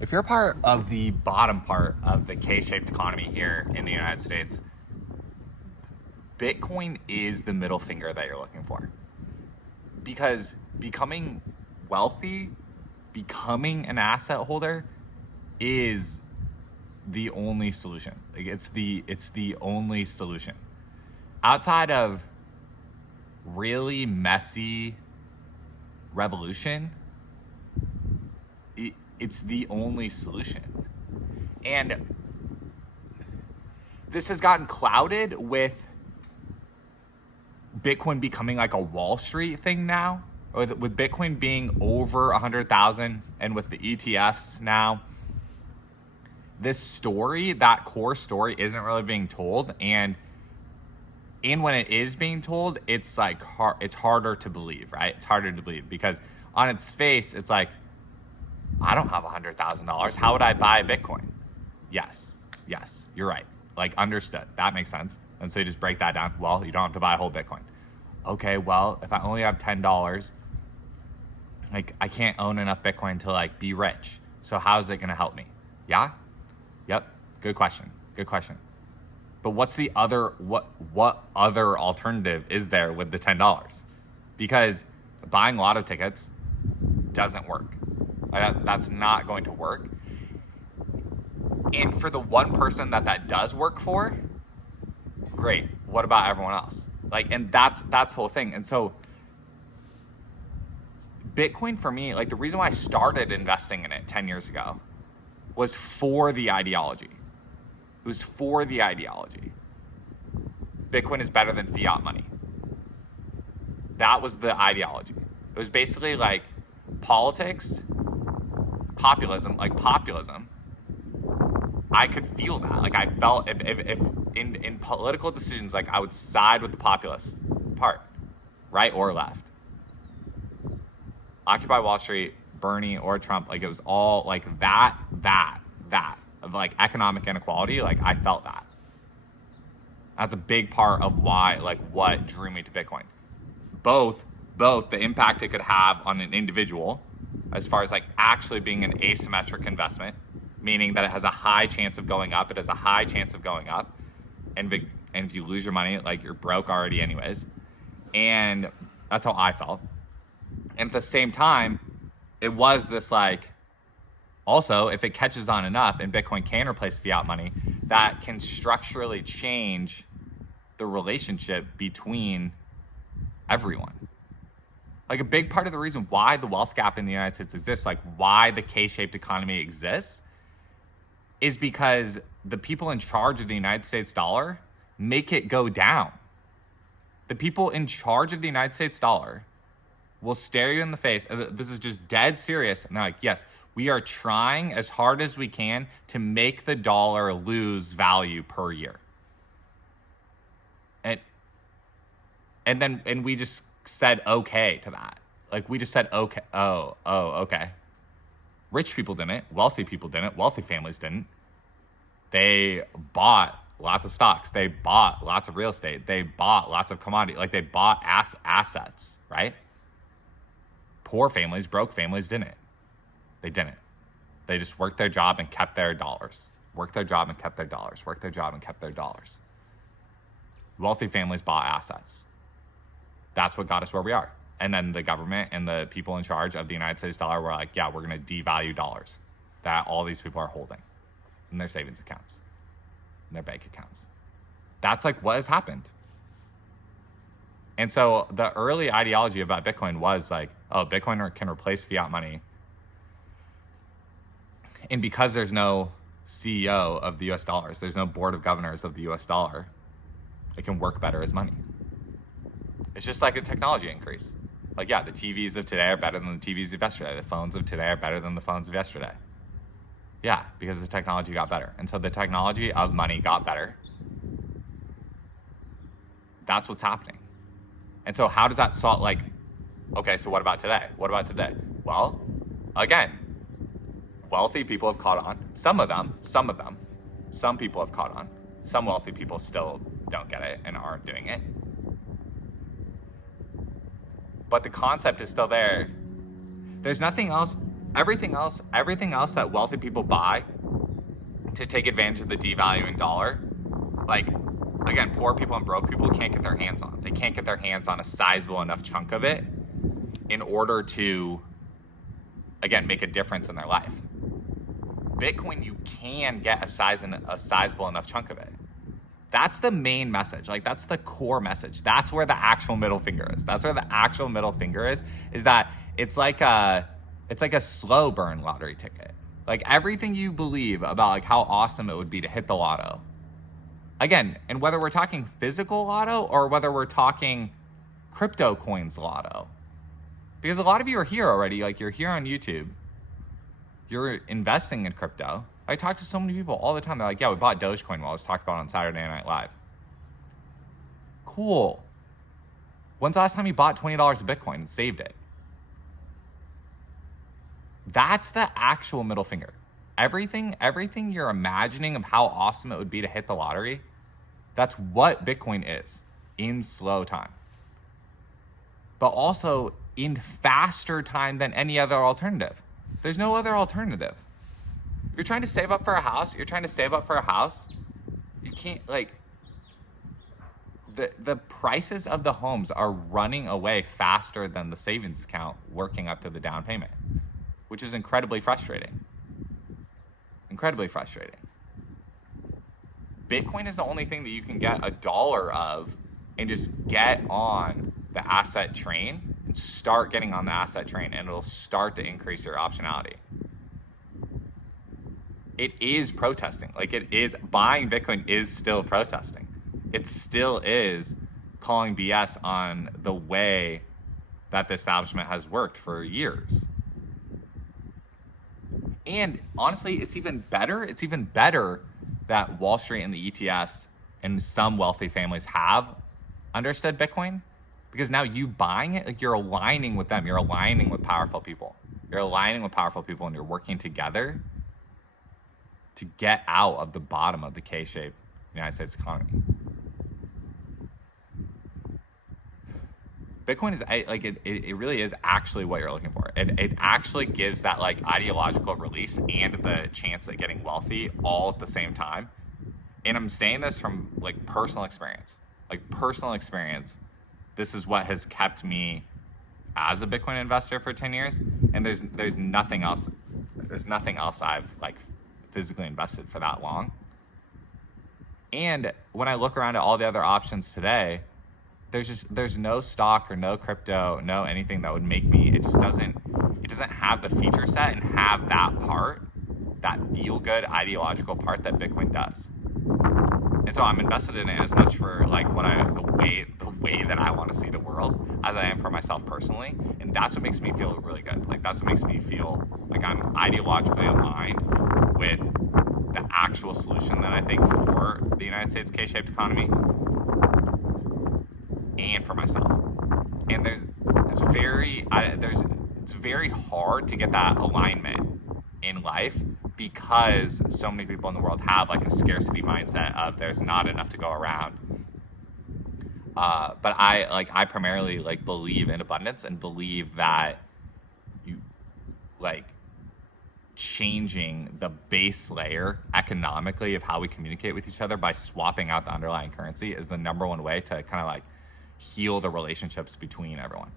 If you're part of the bottom part of the K-shaped economy here in the United States, Bitcoin is the middle finger that you're looking for. Because becoming wealthy, becoming an asset holder is the only solution. Like it's the only solution. Outside of really messy revolution, it's the only solution. And this has gotten clouded with Bitcoin becoming like a Wall Street thing now, or with Bitcoin being over 100,000 and with the ETFs now. This story, that core story, isn't really being told, and when it is being told, it's like it's harder to believe, right? It's harder to believe because on its face, it's like, I don't have $100,000. How would I buy Bitcoin? Yes, you're right. Like, understood. That makes sense. And so you just break that down. Well, you don't have to buy a whole Bitcoin. Okay, well, if I only have $10, like I can't own enough Bitcoin to like be rich. So how is it going to help me? Yeah. Yep. Good question. But what's the other, what other alternative is there with the $10? Because buying lotto tickets doesn't work. That's not going to work. And for the one person that does work for, great. What about everyone else? Like, and that's the whole thing. And so Bitcoin for me, like the reason why I started investing in it 10 years ago was for the ideology. It was for the ideology. Bitcoin is better than fiat money. That was the ideology. It was basically like politics, populism. I could feel that. Like I felt if in political decisions, like I would side with the populist part, right or left. Occupy Wall Street, Bernie or Trump, like it was all like that of like economic inequality. Like I felt that. That's a big part of why, like what drew me to Bitcoin. Both the impact it could have on an individual as far as like actually being an asymmetric investment, meaning that it has a high chance of going up. And if you lose your money, like you're broke already anyways. And that's how I felt. And at the same time, it was this like, also, if it catches on enough and Bitcoin can replace fiat money, that can structurally change the relationship between everyone. Like a big part of the reason why the wealth gap in the United States exists, like why the K-shaped economy exists, is because the people in charge of the United States dollar make it go down. The people in charge of the United States dollar will stare you in the face. This is just dead serious. And they're like, yes, we are trying as hard as we can to make the dollar lose value per year. And we just said okay to that. Like we just said okay. Oh, okay. Rich people didn't. Wealthy people didn't. Wealthy families didn't. They bought lots of stocks. They bought lots of real estate. They bought lots of commodity. Like they bought assets, right? Poor families, broke families didn't. They didn't. They just worked their job and kept their dollars. Wealthy families bought assets. That's what got us where we are. And then the government and the people in charge of the United States dollar were like, yeah, we're going to devalue dollars that all these people are holding in their savings accounts, in their bank accounts. That's like what has happened. And so the early ideology about Bitcoin was like, oh, Bitcoin can replace fiat money. And because there's no CEO of the US dollars, there's no board of governors of the US dollar, it can work better as money. It's just like a technology increase. Like, yeah, the TVs of today are better than the TVs of yesterday. The phones of today are better than the phones of yesterday. Yeah, because the technology got better. And so the technology of money got better. That's what's happening. And so how does that solve, like, okay, so what about today? Well, again, wealthy people have caught on. Some of them. Some people have caught on. Some wealthy people still don't get it and aren't doing it. But the concept is still there. There's nothing else everything else that wealthy people buy to take advantage of the devaluing dollar, like, again, poor people and broke people can't get their hands on. They can't get their hands on a sizable enough chunk of it in order to, again, make a difference in their life. Bitcoin, you can get a sizable enough chunk of it. That's the main message. Like, that's the core message. That's where the actual middle finger is. That's where the actual middle finger is that it's like a slow burn lottery ticket. Like, everything you believe about like how awesome it would be to hit the lotto. Again, and whether we're talking physical lotto or whether we're talking crypto coins lotto. Because a lot of you are here already. Like, you're here on YouTube. You're investing in crypto. I talk to so many people all the time. They're like, yeah, we bought Dogecoin while I was talking about it on Saturday Night Live. Cool. When's the last time you bought $20 of Bitcoin and saved it? That's the actual middle finger. Everything you're imagining of how awesome it would be to hit the lottery, that's what Bitcoin is in slow time. But also in faster time than any other alternative. There's no other alternative. If you're trying to save up for a house, you can't, like, the prices of the homes are running away faster than the savings account working up to the down payment, which is incredibly frustrating. Incredibly frustrating. Bitcoin is the only thing that you can get $1 of and just get on the asset train and start getting on the asset train, and it'll start to increase your optionality. It is protesting. Like, it is, buying Bitcoin is still protesting. It still is calling BS on the way that the establishment has worked for years. And honestly, it's even better that Wall Street and the ETFs and some wealthy families have understood Bitcoin, because now you buying it, like, you're aligning with them. You're aligning with powerful people. You're aligning with powerful people, and you're working together to get out of the bottom of the K-shaped United States economy. Bitcoin is like, it really is actually what you're looking for. It actually gives that like ideological release and the chance at getting wealthy all at the same time. And I'm saying this from like personal experience. This is what has kept me as a Bitcoin investor for 10 years. And there's nothing else. There's nothing else I've like physically invested for that long. And when I look around at all the other options today, there's no stock or no crypto, no anything that would make me, it doesn't have the feature set and have that part, that feel good ideological part that Bitcoin does. And so I'm invested in it as much for like the way that I want to see the world as I am for myself personally. And that's what makes me feel really good. Like, that's what makes me feel like I'm ideologically aligned with the actual solution that I think for the United States K-shaped economy and for myself. And it's very hard to get that alignment in life, because so many people in the world have like a scarcity mindset of there's not enough to go around. But I primarily like believe in abundance and believe that you like changing the base layer economically of how we communicate with each other by swapping out the underlying currency is the number one way to kind of like heal the relationships between everyone.